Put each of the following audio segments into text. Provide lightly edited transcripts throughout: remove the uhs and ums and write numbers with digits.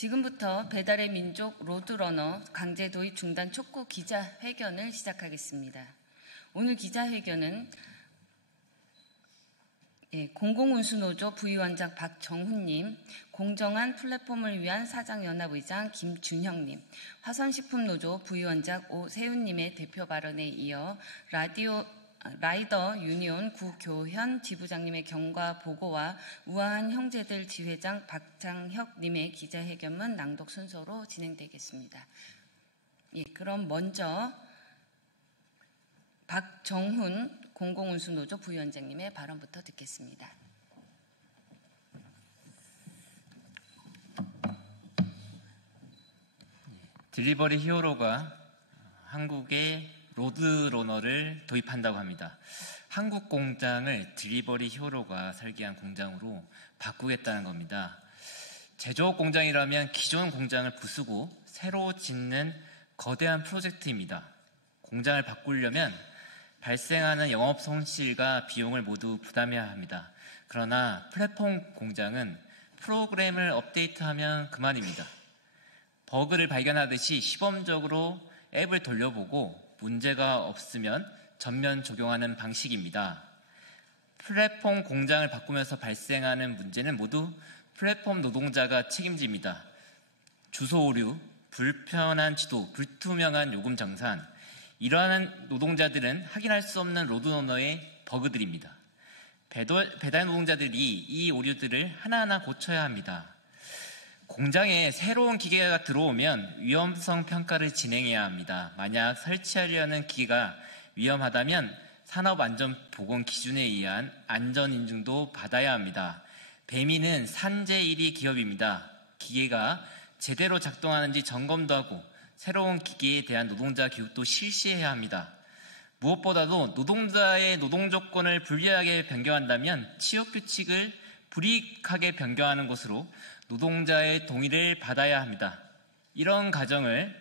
지금부터 배달의 민족 로드러너 강제 도입 중단 촉구 기자회견을 시작하겠습니다. 오늘 기자회견은 공공운수노조 부위원장 박정훈님, 공정한 플랫폼을 위한 사장연합의장 김준형님, 화선식품노조 부위원장 오세훈님의 대표 발언에 이어 라이더 유니온 구교현 지부장님의 경과 보고와 우아한 형제들 지회장 박장혁님의 기자회견문 낭독 순서로 진행되겠습니다. 그럼 먼저 박정훈 공공운수노조 부위원장님의 발언부터 듣겠습니다. 딜리버리 히어로가 한국에 로드러너를 도입한다고 합니다. 한국 공장을 딜리버리 히어로가 설계한 공장으로 바꾸겠다는 겁니다. 제조업 공장이라면 기존 공장을 부수고 새로 짓는 거대한 프로젝트입니다. 공장을 바꾸려면 발생하는 영업 손실과 비용을 모두 부담해야 합니다. 그러나 플랫폼 공장은 프로그램을 업데이트하면 그만입니다. 버그를 발견하듯이 시범적으로 앱을 돌려보고 문제가 없으면 전면 적용하는 방식입니다. 플랫폼 공장을 바꾸면서 발생하는 문제는 모두 플랫폼 노동자가 책임집니다. 주소 오류, 불편한 지도, 불투명한 요금 정산, 이러한 노동자들은 확인할 수 없는 로드러너의 버그들입니다. 배달 노동자들이 이 오류들을 하나하나 고쳐야 합니다. 공장에 새로운 기계가 들어오면 위험성 평가를 진행해야 합니다. 만약 설치하려는 기계가 위험하다면 산업안전보건 기준에 의한 안전인증도 받아야 합니다. 배민은 산재 1위 기업입니다. 기계가 제대로 작동하는지 점검도 하고 새로운 기계에 대한 노동자 교육도 실시해야 합니다. 무엇보다도 노동자의 노동조건을 불리하게 변경한다면 취업규칙을 불이익하게 변경하는 것으로 노동자의 동의를 받아야 합니다. 이런 가정을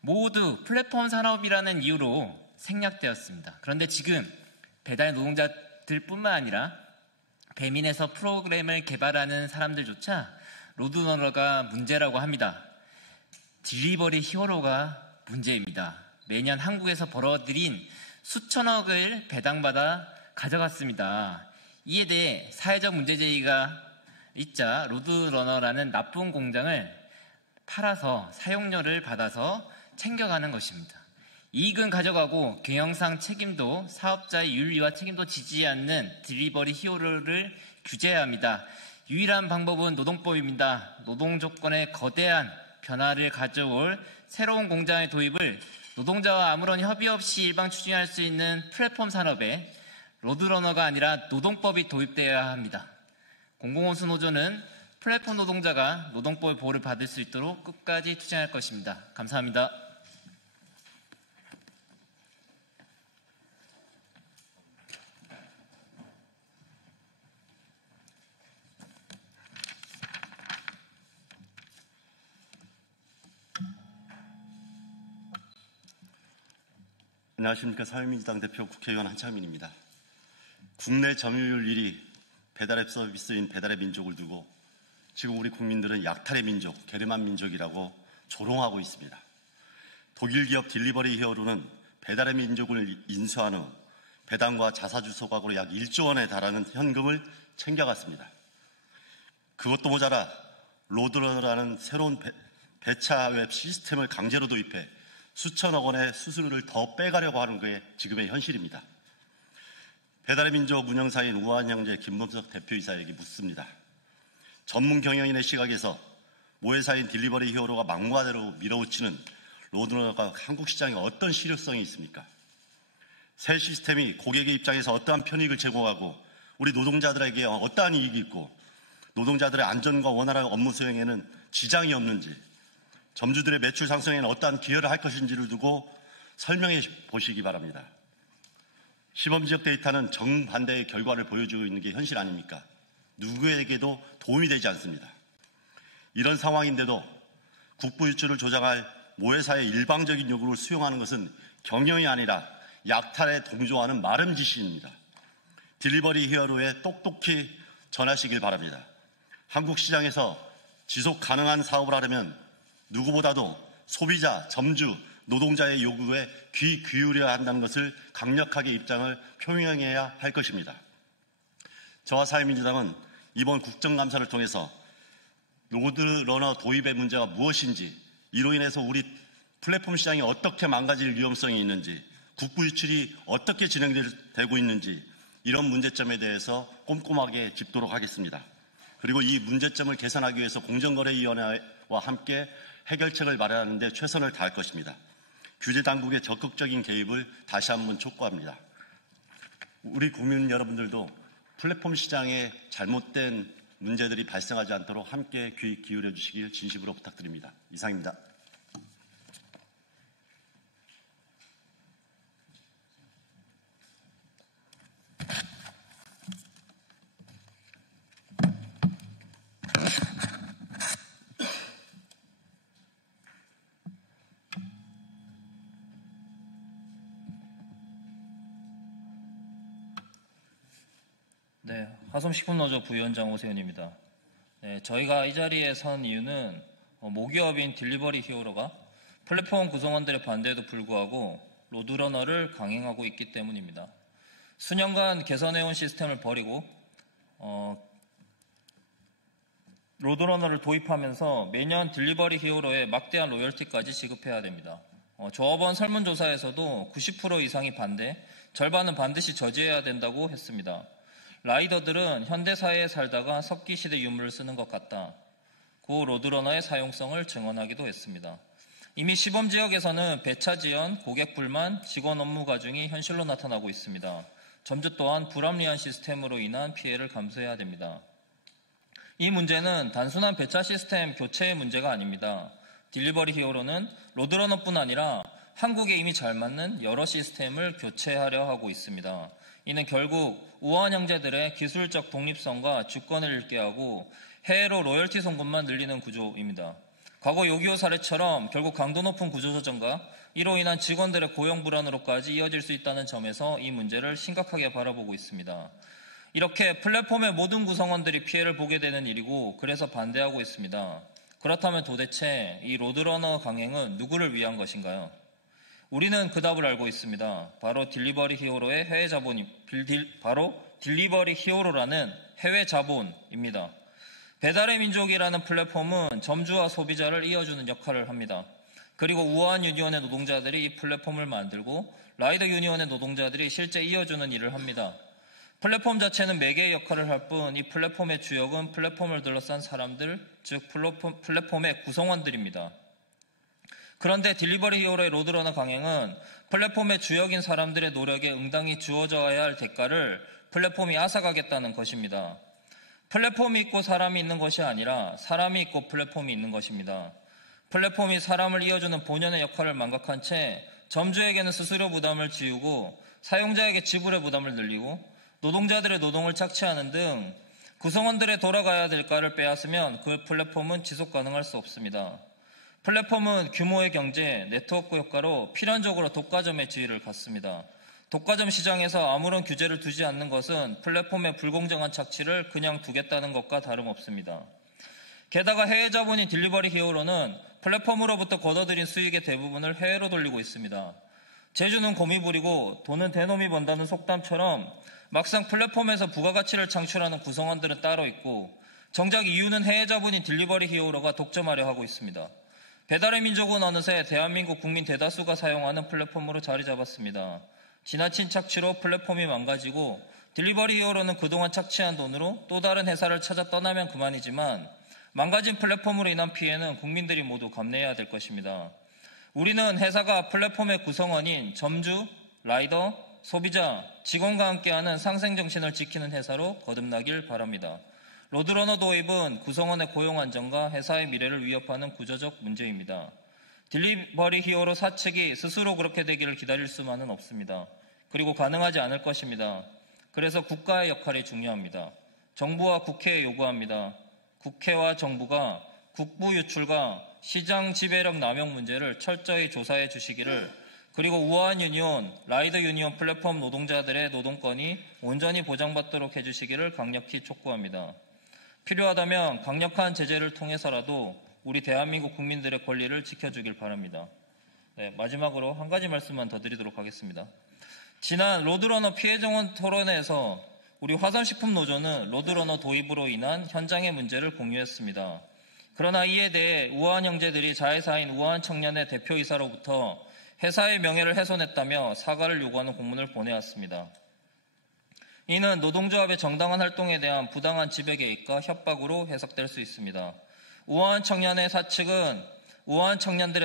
모두 플랫폼 산업이라는 이유로 생략되었습니다. 그런데 지금 배달 노동자들뿐만 아니라 배민에서 프로그램을 개발하는 사람들조차 로드러너가 문제라고 합니다. 딜리버리 히어로가 문제입니다. 매년 한국에서 벌어들인 수천억을 배당받아 가져갔습니다. 이에 대해 사회적 문제제기가 있자 로드러너라는 나쁜 공장을 팔아서 사용료를 받아서 챙겨가는 것입니다. 이익은 가져가고 경영상 책임도 사업자의 윤리와 책임도 지지 않는 딜리버리 히어로를 규제해야 합니다. 유일한 방법은 노동법입니다. 노동조건에 거대한 변화를 가져올 새로운 공장의 도입을 노동자와 아무런 협의 없이 일방 추진할 수 있는 플랫폼 산업에 로드러너가 아니라 노동법이 도입되어야 합니다. 공공운수 노조는 플랫폼 노동자가 노동법의 보호를 받을 수 있도록 끝까지 투쟁할 것입니다. 감사합니다. 안녕하십니까. 사회민주당 대표 국회의원 한창민입니다. 국내 점유율 1위 배달앱 서비스인 배달의 민족을 두고 지금 우리 국민들은 약탈의 민족, 게르만 민족이라고 조롱하고 있습니다. 독일 기업 딜리버리 히어로는 배달의 민족을 인수한 후 배당과 자사주 소각으로 약 1조 원에 달하는 현금을 챙겨갔습니다. 그것도 모자라 로드러너라는 새로운 배차 웹 시스템을 강제로 도입해 수천억 원의 수수료를 더 빼가려고 하는 게 지금의 현실입니다. 배달의 민족 운영사인 우아한 형제 김범석 대표이사에게 묻습니다. 전문 경영인의 시각에서 모회사인 딜리버리 히어로가 막무가내로 밀어붙이는 로드러너가 한국 시장에 어떤 실효성이 있습니까? 새 시스템이 고객의 입장에서 어떠한 편익을 제공하고 우리 노동자들에게 어떠한 이익이 있고 노동자들의 안전과 원활한 업무 수행에는 지장이 없는지, 점주들의 매출 상승에는 어떠한 기여를 할 것인지를 두고 설명해 보시기 바랍니다. 시범지역 데이터는 정반대의 결과를 보여주고 있는 게 현실 아닙니까? 누구에게도 도움이 되지 않습니다. 이런 상황인데도 국부 유출을 조장할 모회사의 일방적인 요구를 수용하는 것은 경영이 아니라 약탈에 동조하는 마름 지시입니다. 딜리버리 히어로에 똑똑히 전하시길 바랍니다. 한국 시장에서 지속 가능한 사업을 하려면 누구보다도 소비자, 점주, 노동자의 요구에 귀 기울여야 한다는 것을 강력하게 입장을 표명해야 할 것입니다. 저와 사회민주당은 이번 국정감사를 통해서 로드러너 도입의 문제가 무엇인지, 이로 인해서 우리 플랫폼 시장이 어떻게 망가질 위험성이 있는지, 국부 유출이 어떻게 진행되고 있는지, 이런 문제점에 대해서 꼼꼼하게 짚도록 하겠습니다. 그리고 이 문제점을 개선하기 위해서 공정거래위원회와 함께 해결책을 마련하는 데 최선을 다할 것입니다. 규제당국의 적극적인 개입을 다시 한번 촉구합니다. 우리 국민 여러분들도 플랫폼 시장에 잘못된 문제들이 발생하지 않도록 함께 귀 기울여 주시길 진심으로 부탁드립니다. 이상입니다. 네, 화섬식품노조 부위원장 오세훈입니다. 네, 저희가 이 자리에 선 이유는 모기업인 딜리버리 히어로가 플랫폼 구성원들의 반대에도 불구하고 로드러너를 강행하고 있기 때문입니다. 수년간 개선해온 시스템을 버리고 로드러너를 도입하면서 매년 딜리버리 히어로에 막대한 로열티까지 지급해야 됩니다. 조합원 설문조사에서도 90% 이상이 반대, 절반은 반드시 저지해야 된다고 했습니다. 라이더들은 현대사회에 살다가 석기시대 유물을 쓰는 것 같다. 고 로드러너의 사용성을 증언하기도 했습니다. 이미 시범지역에서는 배차 지연, 고객 불만, 직원 업무 과중이 현실로 나타나고 있습니다. 점주 또한 불합리한 시스템으로 인한 피해를 감수해야 됩니다. 이 문제는 단순한 배차 시스템 교체의 문제가 아닙니다. 딜리버리 히어로는 로드러너뿐 아니라 한국에 이미 잘 맞는 여러 시스템을 교체하려 하고 있습니다. 이는 결국 우한 형제들의 기술적 독립성과 주권을 잃게 하고 해외로 로열티 송금만 늘리는 구조입니다. 과거 6.25 사례처럼 결국 강도 높은 구조조정과 이로 인한 직원들의 고용 불안으로까지 이어질 수 있다는 점에서 이 문제를 심각하게 바라보고 있습니다. 이렇게 플랫폼의 모든 구성원들이 피해를 보게 되는 일이고 그래서 반대하고 있습니다. 그렇다면 도대체 이 로드러너 강행은 누구를 위한 것인가요? 우리는 그 답을 알고 있습니다. 바로 딜리버리 히어로의 해외 자본, 바로 딜리버리 히어로라는 해외 자본입니다. 배달의 민족이라는 플랫폼은 점주와 소비자를 이어주는 역할을 합니다. 그리고 우한 유니온의 노동자들이 이 플랫폼을 만들고 라이더 유니온의 노동자들이 실제 이어주는 일을 합니다. 플랫폼 자체는 매개의 역할을 할 뿐 이 플랫폼의 주역은 플랫폼을 둘러싼 사람들, 즉 플랫폼의 구성원들입니다. 그런데 딜리버리 히어로의 로드러너 강행은 플랫폼의 주역인 사람들의 노력에 응당히 주어져야 할 대가를 플랫폼이 앗아가겠다는 것입니다. 플랫폼이 있고 사람이 있는 것이 아니라 사람이 있고 플랫폼이 있는 것입니다. 플랫폼이 사람을 이어주는 본연의 역할을 망각한 채 점주에게는 수수료 부담을 지우고 사용자에게 지불의 부담을 늘리고 노동자들의 노동을 착취하는 등 구성원들의 돌아가야 될 대가를 빼앗으면 그 플랫폼은 지속 가능할 수 없습니다. 플랫폼은 규모의 경제, 네트워크 효과로 필연적으로 독과점의 지위를 갖습니다. 독과점 시장에서 아무런 규제를 두지 않는 것은 플랫폼의 불공정한 착취를 그냥 두겠다는 것과 다름없습니다. 게다가 해외 자본인 딜리버리 히어로는 플랫폼으로부터 걷어들인 수익의 대부분을 해외로 돌리고 있습니다. 재주는 곰이 부리고 돈은 대놈이 번다는 속담처럼 막상 플랫폼에서 부가가치를 창출하는 구성원들은 따로 있고 정작 이유는 해외 자본인 딜리버리 히어로가 독점하려 하고 있습니다. 배달의 민족은 어느새 대한민국 국민 대다수가 사용하는 플랫폼으로 자리 잡았습니다. 지나친 착취로 플랫폼이 망가지고 딜리버리 히어로는 그동안 착취한 돈으로 또 다른 회사를 찾아 떠나면 그만이지만 망가진 플랫폼으로 인한 피해는 국민들이 모두 감내해야 될 것입니다. 우리는 회사가 플랫폼의 구성원인 점주, 라이더, 소비자, 직원과 함께하는 상생정신을 지키는 회사로 거듭나길 바랍니다. 로드러너 도입은 구성원의 고용 안정과 회사의 미래를 위협하는 구조적 문제입니다. 딜리버리 히어로 사측이 스스로 그렇게 되기를 기다릴 수만은 없습니다. 그리고 가능하지 않을 것입니다. 그래서 국가의 역할이 중요합니다. 정부와 국회에 요구합니다. 국회와 정부가 국부 유출과 시장 지배력 남용 문제를 철저히 조사해 주시기를, 그리고 우한 유니온, 라이더 유니온 플랫폼 노동자들의 노동권이 온전히 보장받도록 해주시기를 강력히 촉구합니다. 필요하다면 강력한 제재를 통해서라도 우리 대한민국 국민들의 권리를 지켜주길 바랍니다. 네, 마지막으로 한 가지 말씀만 더 드리도록 하겠습니다. 지난 로드러너 피해 정원 토론회에서 우리 화선식품노조는 로드러너 도입으로 인한 현장의 문제를 공유했습니다. 그러나 이에 대해 우아한 형제들이 자회사인 우아한 청년의 대표이사로부터 회사의 명예를 훼손했다며 사과를 요구하는 공문을 보내왔습니다. 이는 노동조합의 정당한 활동에 대한 부당한 지배 개입과 협박으로 해석될 수 있습니다. 우아한 청년들의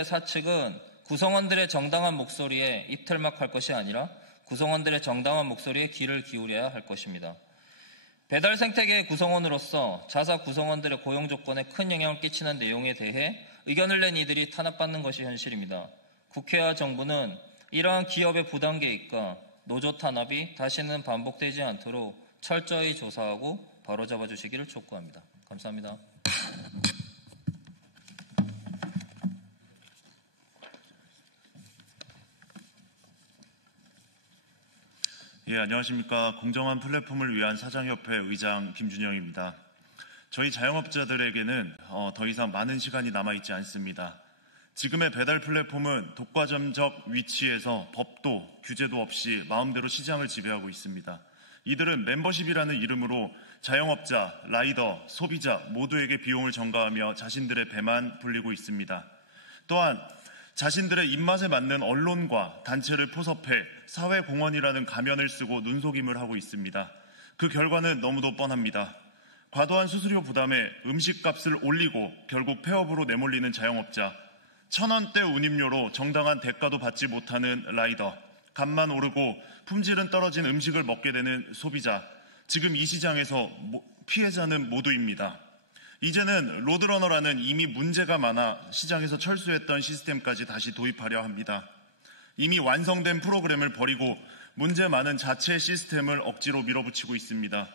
사측은 구성원들의 정당한 목소리에 입틀막할 것이 아니라 구성원들의 정당한 목소리에 귀를 기울여야 할 것입니다. 배달 생태계의 구성원으로서 자사 구성원들의 고용 조건에 큰 영향을 끼치는 내용에 대해 의견을 낸 이들이 탄압받는 것이 현실입니다. 국회와 정부는 이러한 기업의 부당 개입과 노조 탄압이 다시는 반복되지 않도록 철저히 조사하고 바로잡아 주시기를 촉구합니다. 감사합니다. 예, 안녕하십니까. 공정한 플랫폼을 위한 사장협회 의장 김준영입니다. 저희 자영업자들에게는 더 이상 많은 시간이 남아있지 않습니다. 지금의 배달 플랫폼은 독과점적 위치에서 법도 규제도 없이 마음대로 시장을 지배하고 있습니다. 이들은 멤버십이라는 이름으로 자영업자, 라이더, 소비자 모두에게 비용을 전가하며 자신들의 배만 불리고 있습니다. 또한 자신들의 입맛에 맞는 언론과 단체를 포섭해 사회공헌이라는 가면을 쓰고 눈속임을 하고 있습니다. 그 결과는 너무도 뻔합니다. 과도한 수수료 부담에 음식값을 올리고 결국 폐업으로 내몰리는 자영업자, 1,000원대 운임료로 정당한 대가도 받지 못하는 라이더, 값만 오르고 품질은 떨어진 음식을 먹게 되는 소비자, 지금 이 시장에서 피해자는 모두입니다. 이제는 로드러너라는 이미 문제가 많아 시장에서 철수했던 시스템까지 다시 도입하려 합니다. 이미 완성된 프로그램을 버리고 문제 많은 자체 시스템을 억지로 밀어붙이고 있습니다.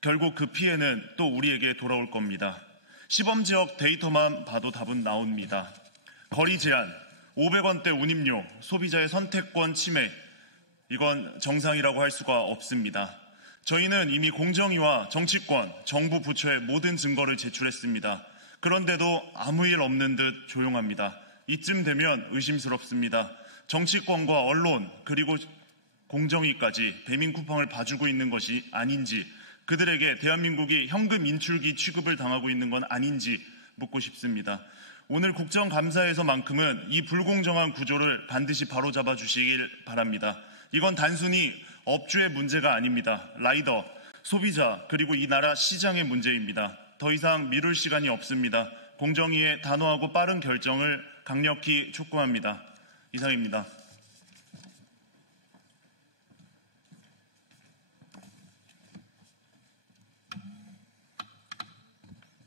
결국 그 피해는 또 우리에게 돌아올 겁니다. 시범지역 데이터만 봐도 답은 나옵니다. 거리 제한, 500원대 운임료, 소비자의 선택권 침해, 이건 정상이라고 할 수가 없습니다. 저희는 이미 공정위와 정치권, 정부 부처에 모든 증거를 제출했습니다. 그런데도 아무 일 없는 듯 조용합니다. 이쯤 되면 의심스럽습니다. 정치권과 언론 그리고 공정위까지 배민 쿠팡을 봐주고 있는 것이 아닌지, 그들에게 대한민국이 현금 인출기 취급을 당하고 있는 건 아닌지 묻고 싶습니다. 오늘 국정감사에서만큼은 이 불공정한 구조를 반드시 바로잡아 주시길 바랍니다. 이건 단순히 업주의 문제가 아닙니다. 라이더, 소비자, 그리고 이 나라 시장의 문제입니다. 더 이상 미룰 시간이 없습니다. 공정위의 단호하고 빠른 결정을 강력히 촉구합니다. 이상입니다.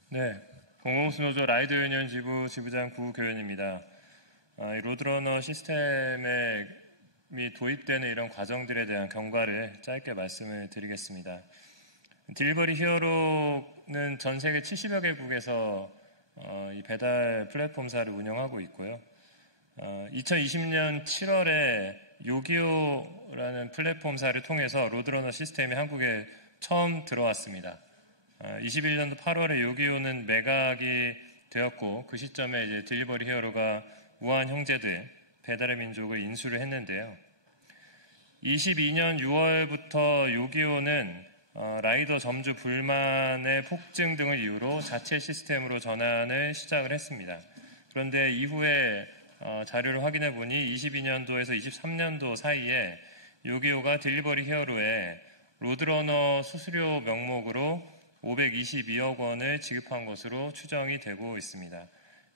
네, 공공수노조 라이더 유니언 지부장 구교연입니다. 로드러너 시스템에 도입되는 이런 과정들에 대한 경과를 짧게 말씀을 드리겠습니다. 딜리버리 히어로는 전 세계 70여 개국에서 이 배달 플랫폼사를 운영하고 있고요. 2020년 7월에 요기요라는 플랫폼사를 통해서 로드러너 시스템이 한국에 처음 들어왔습니다. 21년도 8월에 요기요는 매각이 되었고 그 시점에 이제 딜리버리 히어로가 우아한 형제들 배달의 민족을 인수를 했는데요. 22년 6월부터 요기요는 라이더 점주 불만의 폭증 등을 이유로 자체 시스템으로 전환을 시작을 했습니다. 그런데 이후에 자료를 확인해 보니 22년도에서 23년도 사이에 요기요가 딜리버리 히어로에 로드러너 수수료 명목으로 522억 원을 지급한 것으로 추정이 되고 있습니다.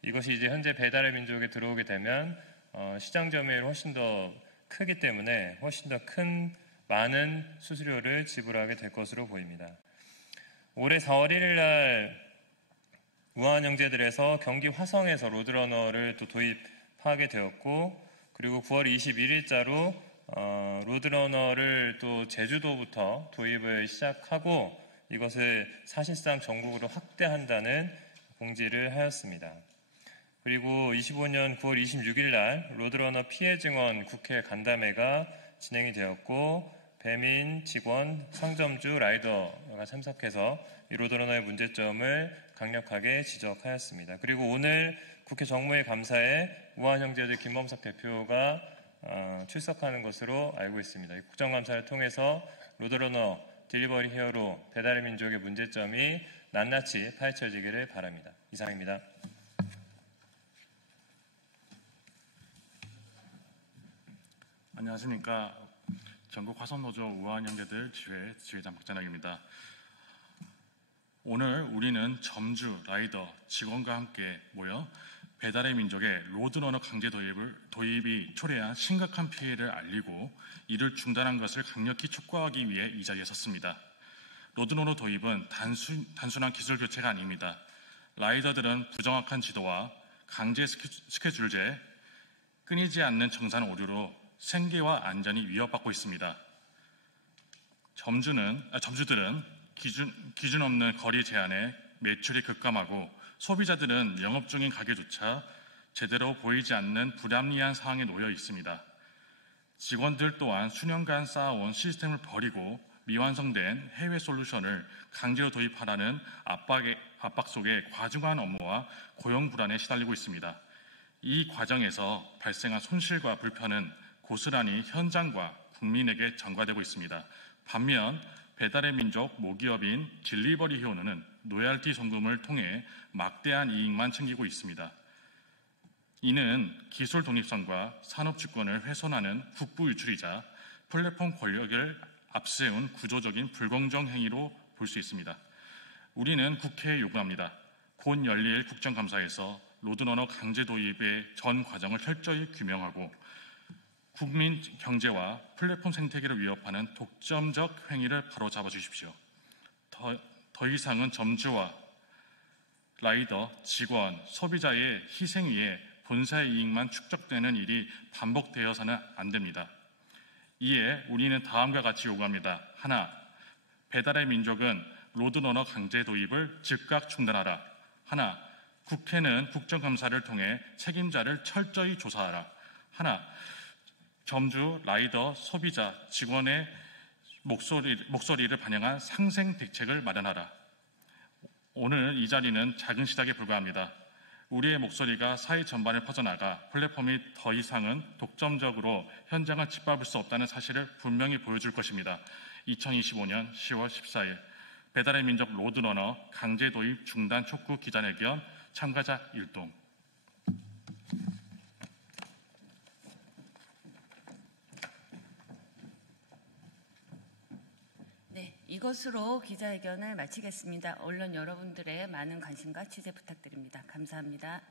이것이 이제 현재 배달의 민족에 들어오게 되면 시장 점유율이 훨씬 더 크기 때문에 훨씬 더 많은 수수료를 지불하게 될 것으로 보입니다. 올해 4월 1일 날 우아한 형제들에서 경기 화성에서 로드러너를 또 도입하게 되었고, 그리고 9월 21일자로 로드러너를 또 제주도부터 도입을 시작하고 이것을 사실상 전국으로 확대한다는 공지를 하였습니다. 그리고 25년 9월 26일 날 로드러너 피해 증언 국회 간담회가 진행이 되었고 배민, 직원, 상점주, 라이더가 참석해서 이 로드러너의 문제점을 강력하게 지적하였습니다. 그리고 오늘 국회 정무위 감사에 우한형제들 김범석 대표가 출석하는 것으로 알고 있습니다. 국정감사를 통해서 로드러너, 딜리버리 히어로, 배달의 민족의 문제점이 낱낱이 파헤쳐지기를 바랍니다. 이상입니다. 안녕하십니까. 전국 화성노조 우한형제들 지회장 박찬혁입니다. 오늘 우리는 점주, 라이더, 직원과 함께 모여 배달의 민족의 로드러너 강제 도입이 초래한 심각한 피해를 알리고 이를 중단한 것을 강력히 촉구하기 위해 이 자리에 섰습니다. 로드러너 도입은 단순한 기술 교체가 아닙니다. 라이더들은 부정확한 지도와 강제 스케줄제, 끊이지 않는 정산 오류로 생계와 안전이 위협받고 있습니다. 점주들은 기준 없는 거리 제한에 매출이 급감하고 소비자들은 영업 중인 가게조차 제대로 보이지 않는 불합리한 상황에 놓여 있습니다. 직원들 또한 수년간 쌓아온 시스템을 버리고 미완성된 해외 솔루션을 강제로 도입하라는 압박 속에 과중한 업무와 고용 불안에 시달리고 있습니다. 이 과정에서 발생한 손실과 불편은 고스란히 현장과 국민에게 전가되고 있습니다. 반면 배달의 민족 모기업인 딜리버리 히어로는 로얄티 송금을 통해 막대한 이익만 챙기고 있습니다. 이는 기술 독립성과 산업 주권을 훼손하는 국부 유출이자 플랫폼 권력을 앞세운 구조적인 불공정 행위로 볼 수 있습니다. 우리는 국회에 요구합니다. 곧 열릴 국정감사에서 로드러너 강제 도입의 전 과정을 철저히 규명하고 국민 경제와 플랫폼 생태계를 위협하는 독점적 행위를 바로잡아 주십시오. 더 이상은 점주와 라이더, 직원, 소비자의 희생 위에 본사의 이익만 축적되는 일이 반복되어서는 안 됩니다. 이에 우리는 다음과 같이 요구합니다. 하나, 배달의 민족은 로드러너 강제 도입을 즉각 중단하라. 하나, 국회는 국정감사를 통해 책임자를 철저히 조사하라. 하나, 점주, 라이더, 소비자, 직원의 목소리를 반영한 상생 대책을 마련하라. 오늘 이 자리는 작은 시작에 불과합니다. 우리의 목소리가 사회 전반에 퍼져나가 플랫폼이 더 이상은 독점적으로 현장을 짓밟을 수 없다는 사실을 분명히 보여줄 것입니다. 2025년 10월 14일 배달의 민족 로드러너 강제 도입 중단 촉구 기자회견 참가자 일동. 이것으로 기자회견을 마치겠습니다. 언론 여러분들의 많은 관심과 취재 부탁드립니다. 감사합니다.